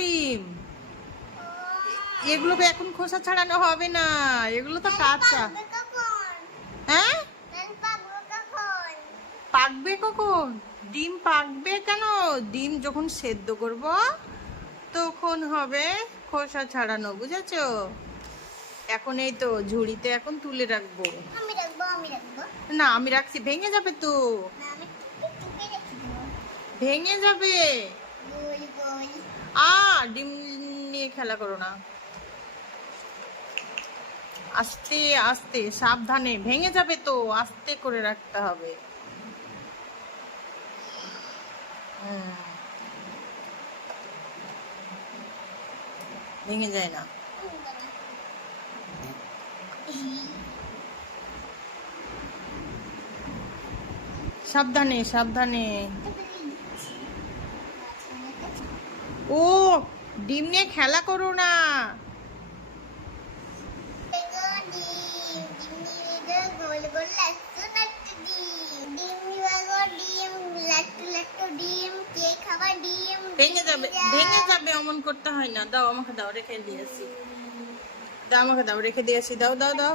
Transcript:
ডিম। এগুলোকে এখন খোসা ছাড়ানো হবে না। এগুলো তো কাঁচা। হ্যাঁ? পাকবে কখন? ডিম পাকবে কেন? ডিম যখন সেদ্ধ করব তখন হবে খোসা ছাড়ানো বুঝেছ? এখন এই তো ঝুড়িতে এখন তুলে রাখব। না আমি রাখছি ভেঙে যাবে তো না আমি টুকে টুকে রেখে দেবো ভেঙে যাবে। আ ডিম নিয়ে খেলা করো না। আস্তে আস্তে, সাবধানে। ভেঙে যাবে তো, আস্তে করে রাখতে হবে। ভেঙে যায় না। সাবধানে সাবধানে। ডিম নিয়ে খেলা করো না। ভেঙে যাবে ভেঙে যাবে অমন করতে হয় না। দাও আমাকে দাও, রেখে দিয়েছি। দাও আমাকে দাও, রেখে দিয়েছি। দাও দাও দাও।